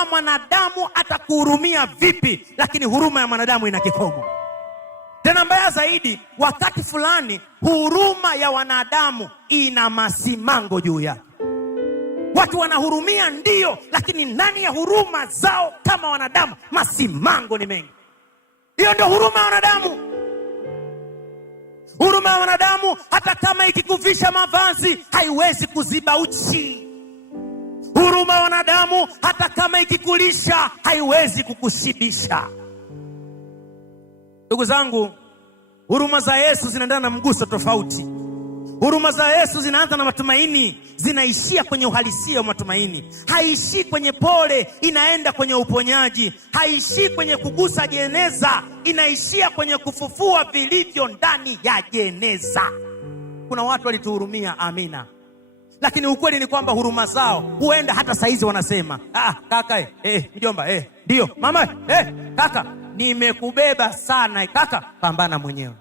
kama mwanadamu atakuhurumia vipi, lakini huruma ya mwanadamu ina kikomo. Tena mbaya zaidi, wakati fulani huruma ya wanadamu ina masimango juu yake. Watu wanahurumia ndio, lakini ndani ya huruma zao kama wanadamu masimango ni mengi. Hiyo ndio huruma ya wanadamu. Huruma ya wanadamu hata kama ikikuvisha mavazi haiwezi kuziba uchi. Huruma ya wanadamu hata kama ikikulisha haiwezi kukushibisha. Ndugu zangu, huruma za Yesu zinaendana na mguso tofauti. Huruma za Yesu zinaanza na matumaini, zinaishia kwenye uhalisia wa matumaini. Haishii kwenye pole, inaenda kwenye uponyaji. Haishii kwenye kugusa jeneza, inaishia kwenye kufufua vilivyo ndani ya jeneza. Kuna watu walituhurumia, amina. Lakini ukweli ni kwamba huruma zao huenda hata saizi wanasema, kaka mjomba, ndio mama, kaka nimekubeba sana, kaka pambana mwenyewe.